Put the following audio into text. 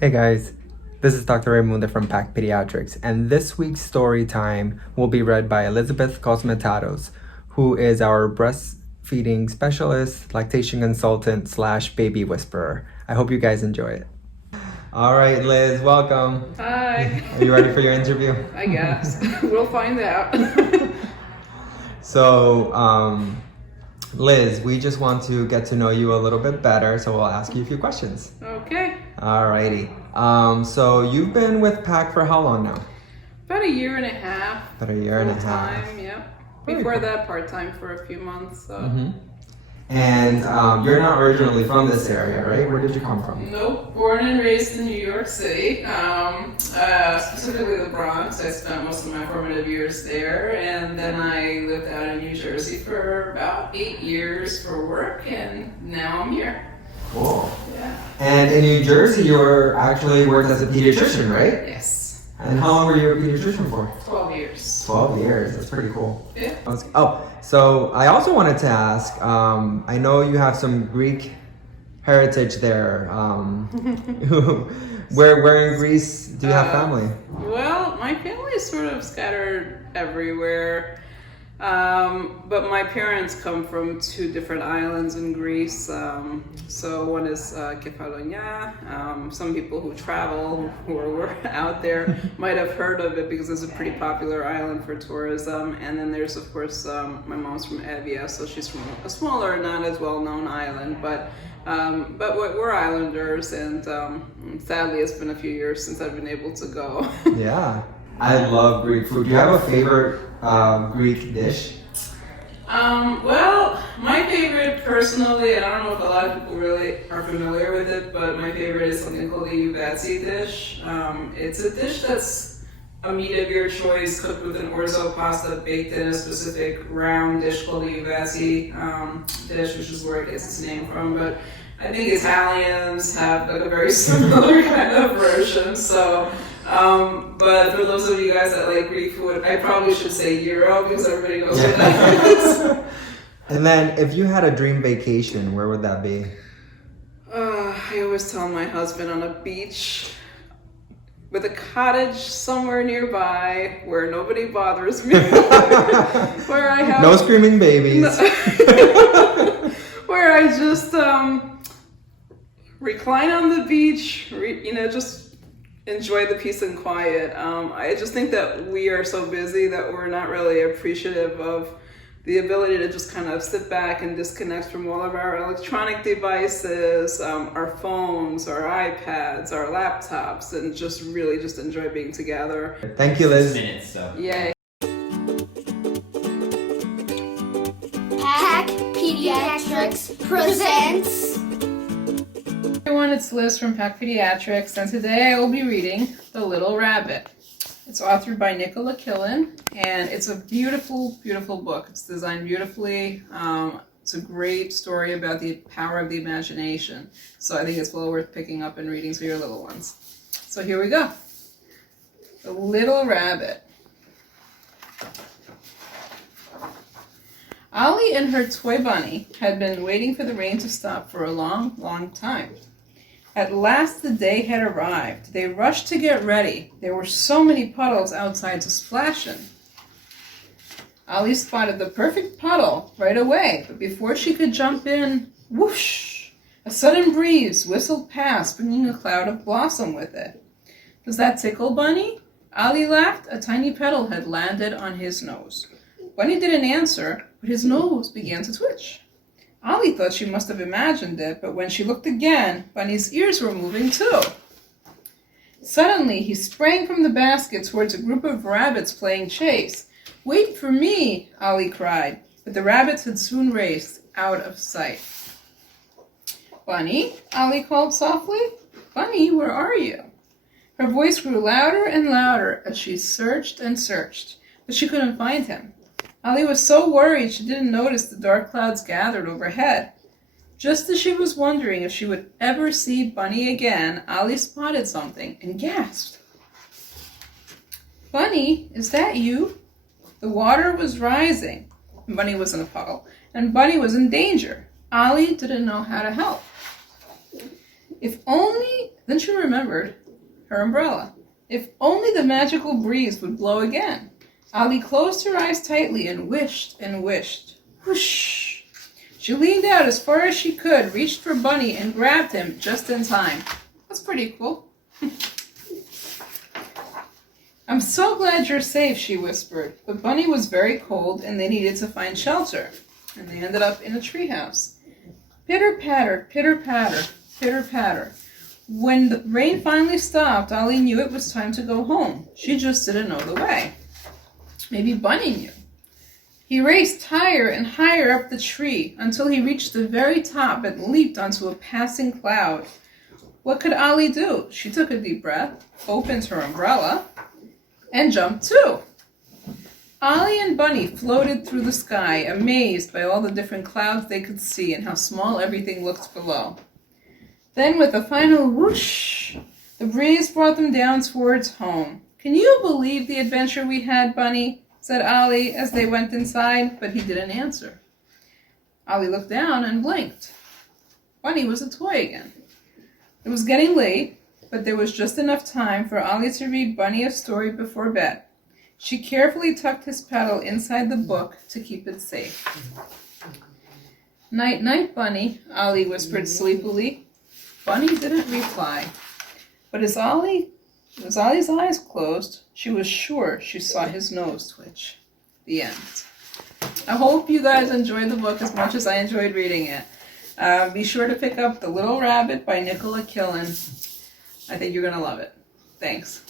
Hey guys, this is Dr. Raymunda from PAK Pediatrics, and this week's story time will be read by Elizabeth Cosmetados, who is our breastfeeding specialist, lactation consultant / baby whisperer. I hope you guys enjoy it. All right, Liz, welcome. Hi. Are you ready for your interview? I guess. We'll find out. So, Liz, we just want to get to know you a little bit better, so we'll ask you a few questions. Okay. Alrighty. So you've been with PAK for how long now? About a year and a half. About a year and a half. Full-time, yeah. Before that, part-time for a few months. So. Mm-hmm. And you're not originally from this area, right? Where did you come from? Nope. Born and raised in New York City, specifically the Bronx. I spent most of my formative years there, and then I lived out in New Jersey for about 8 years for work, and now I'm here. Cool. Yeah. And in New Jersey, you were actually worked as a pediatrician, right? Yes. And how long were you a pediatrician for? 12 years. 12 years. That's pretty cool. Yeah. Oh, so I also wanted to ask, I know you have some Greek heritage there. Where in Greece do you have family? Well, my family is sort of scattered everywhere. But my parents come from 2 different islands in Greece. So one is Kefalonia. Some people who travel, who were out there, might have heard of it because it's a pretty popular island for tourism. And then there's, of course, my mom's from Evia, so she's from a smaller, not as well-known island. But we're islanders, and sadly, it's been a few years since I've been able to go. Yeah. I love Greek food. Do you have a favorite Greek dish? Well, my favorite personally, and I don't know if a lot of people really are familiar with it, but my favorite is something called a uvatsi dish. It's a dish that's a meat of your choice cooked with an orzo pasta baked in a specific round dish called a uvatsi dish, which is where it gets its name from. But I think Italians have like a very similar kind of version. So, but for those of you guys that like Greek food, I probably should say gyro because everybody knows what that is. And then, if you had a dream vacation, where would that be? I always tell my husband on a beach with a cottage somewhere nearby where nobody bothers me, where I have no screaming babies, where I just recline on the beach, just enjoy the peace and quiet. I just think that we are so busy that we're not really appreciative of the ability to just kind of sit back and disconnect from all of our electronic devices, our phones, our iPads, our laptops, and just really just enjoy being together. Thank you, Liz. Minutes, so. Yay. PAK Pediatrics presents. Hey everyone, it's Liz from PAK Pediatrics, and today I will be reading The Little Rabbit. It's authored by Nicola Killen, and it's a beautiful, beautiful book. It's designed beautifully. It's a great story about the power of the imagination. So I think it's well worth picking up and reading for your little ones. So here we go. The Little Rabbit. Ollie and her toy bunny had been waiting for the rain to stop for a long, long time. At last the day had arrived. They rushed to get ready. There were so many puddles outside to splash in. Ollie spotted the perfect puddle right away, but before she could jump in, whoosh! A sudden breeze whistled past, bringing a cloud of blossom with it. Does that tickle, Bunny? Ollie laughed. A tiny petal had landed on his nose. Bunny didn't answer, but his nose began to twitch. Ollie thought she must have imagined it, but when she looked again, Bunny's ears were moving too. Suddenly, he sprang from the basket towards a group of rabbits playing chase. "Wait for me!" Ollie cried, but the rabbits had soon raced out of sight. "Bunny," Ollie called softly. "Bunny, where are you?" Her voice grew louder and louder as she searched and searched, but she couldn't find him. Ollie was so worried she didn't notice the dark clouds gathered overhead. Just as she was wondering if she would ever see Bunny again, Ollie spotted something and gasped. "Bunny, is that you?" The water was rising. Bunny was in a puddle, and Bunny was in danger. Ollie didn't know how to help. Then she remembered her umbrella. If only the magical breeze would blow again. Ollie closed her eyes tightly and wished and wished. Whoosh! She leaned out as far as she could, reached for Bunny, and grabbed him just in time. That's pretty cool. I'm so glad you're safe, she whispered. But Bunny was very cold and they needed to find shelter. And they ended up in a treehouse. Pitter-patter, pitter-patter, pitter-patter. When the rain finally stopped, Ollie knew it was time to go home. She just didn't know the way. Maybe Bunny knew. He raced higher and higher up the tree until he reached the very top and leaped onto a passing cloud. What could Ollie do? She took a deep breath, opened her umbrella, and jumped too. Ollie and Bunny floated through the sky, amazed by all the different clouds they could see and how small everything looked below. Then with a final whoosh, the breeze brought them down towards home. Can you believe the adventure we had, Bunny? Said Ollie as they went inside, but he didn't answer. Ollie looked down and blinked. Bunny was a toy again. It was getting late, but there was just enough time for Ollie to read Bunny a story before bed. She carefully tucked his paddle inside the book to keep it safe. Night, night, Bunny, Ollie whispered sleepily. Bunny didn't reply, but as Ollie's eyes closed, she was sure she saw his nose twitch. The end. I hope you guys enjoyed the book as much as I enjoyed reading it. Be sure to pick up The Little Rabbit by Nicola Killen. I think you're going to love it. Thanks.